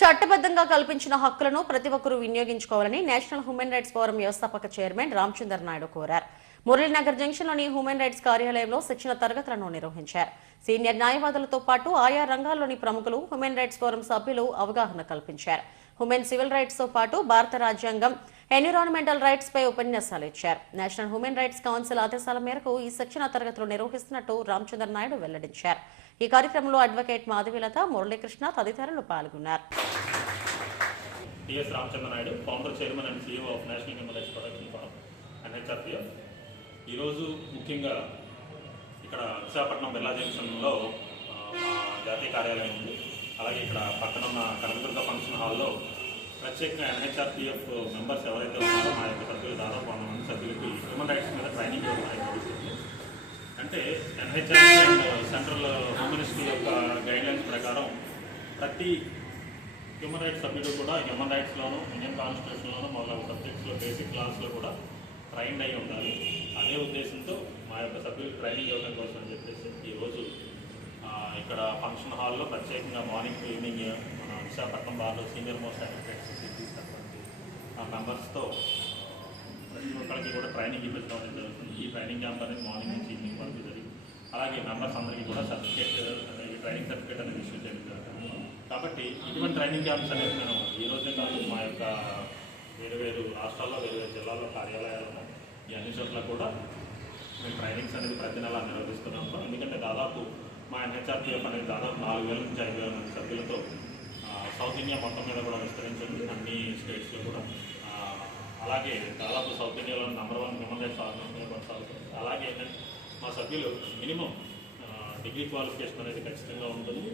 చట్టబద్ధంగా కల్పించిన హక్కులను ప్రతి ఒక్కరూ వినియోగించుకోవాలని నేషనల్ హ్యూమన్ రైట్స్ ఫోరం వ్యవస్థాపక చైర్మన్ రామచంద్ర నాయుడు కోరారు. మురళీనగర్ జంక్షన్లోని హ్యూమన్ రైట్స్ కార్యాలయంలో శిక్షణ తరగతులను నిర్వహించారు. సీనియర్ న్యాయవాదులతో పాటు ఆయా రంగాల్లోని ప్రముఖులు, హ్యూమన్ రైట్స్ ఫోరం సభ్యులు అవగాహన కల్పించారు. హ్యూమన్ సివిల్ రైట్స్ తో పాటు భారత రాజ్యాంగం, ఎన్విరాన్మెంటల్ రైట్స్ పై ఉపన్యాసాలు ఇచ్చారు. నేషనల్ హ్యూమన్ రైట్స్ కౌన్సిల్ ఆదేశాల మేరకు ఈ శిక్షణ తరగతులు నిర్వహిస్తున్నట్టు రామచంద్ర నాయుడు వెల్లడించారు. ఈ కార్యక్రమంలో అడ్వకేట్ మాధవీలత, మురళీకృష్ణ తదితరులు పాల్గొన్నారు. TS Ramachandra Naidu, founder, chairman and CEO of national human rights protection forum NHRPF. ఈరోజు ముఖ్యంగా ఇక్కడ విశాఖపట్నం బిర్లా జంక్షన్లో జాతీయ కార్యాలయం ఉంది. అలాగే ఇక్కడ పక్కన ఉన్న కనకదుర్గ ఫంక్షన్ హాల్లో ప్రత్యేకంగా NHRPF మెంబర్స్ ఎవరైతే ఉన్నారో మా యొక్క సభ్యులు, దాదాపు 100 మంది సభ్యులకి హ్యూమన్ రైట్స్ మీద ట్రైనింగ్ ఇవ్వడం జరుగుతుంది. అంటే NHRPF and central home ministry యొక్క గైడ్లైన్స్ ప్రకారం ప్రతి హ్యూమన్ రైట్స్ సభ్యుడు కూడా హ్యూమన్ రైట్స్లోను, ఇండియన్ కాన్స్టిట్యూషన్లోను మొదలగు సబ్జెక్ట్స్లో బేసిక్ క్లాస్లో కూడా ట్రైన్డ్ అయి ఉండాలి. అదే ఉద్దేశంతో మా యొక్క సభ్యులకు ట్రైనింగ్ ఇవ్వడం కోసం అని చెప్పేసి ఈరోజు ఇక్కడ ఫంక్షన్ హాల్లో ప్రత్యేకంగా మార్నింగ్ టు ఈవినింగ్ మన విశాఖపట్నం బార్లో సీనియర్ మోస్ట్ అడ్వకేట్స్ తీసుకున్నటువంటి మెంబర్స్తో ప్రతి ఒక్కరికి కూడా ట్రైనింగ్ ఇప్పించడం అనేది జరుగుతుంది. ఈ ట్రైనింగ్ క్యాంప్ అనేది మార్నింగ్ నుంచి ఈవినింగ్ వరకు జరిగింది. అలాగే మెంబర్స్ అందరికీ కూడా సర్టిఫికేట్ అనేది, ట్రైనింగ్ సర్టిఫికేట్ అనేది ఇష్యూ చేయడం జరుగుతుంది. కాబట్టి ఇటువంటి ట్రైనింగ్ క్యాంప్స్ అనేది మేము ఈ రోజే కాదు, మా యొక్క వేరు రాష్ట్రాల్లో, వేరు జిల్లాల్లో కార్యాలయాలు ఉన్నాయి. ఈ అన్ని చోట్ల కూడా మేము ట్రైనింగ్స్ అనేది ప్రతి నెల నిర్వహిస్తూనే ఉంటాం. ఎందుకంటే దాదాపు మా NHRPF అనేది దాదాపు 4,000 నుంచి 5,000 మంది సభ్యులతో సౌత్ ఇండియా మొత్తం మీద కూడా విస్తరించింది, అన్ని స్టేట్స్లో కూడా. అలాగే దాదాపు సౌత్ ఇండియాలో #1 హ్యూమన్ రైట్స్ ఆర్గనైజేషన్ కొనసాగుతుంది. అలాగే మా సభ్యులు మినిమం డిగ్రీ క్వాలిఫికేషన్ అనేది ఖచ్చితంగా ఉంటుంది.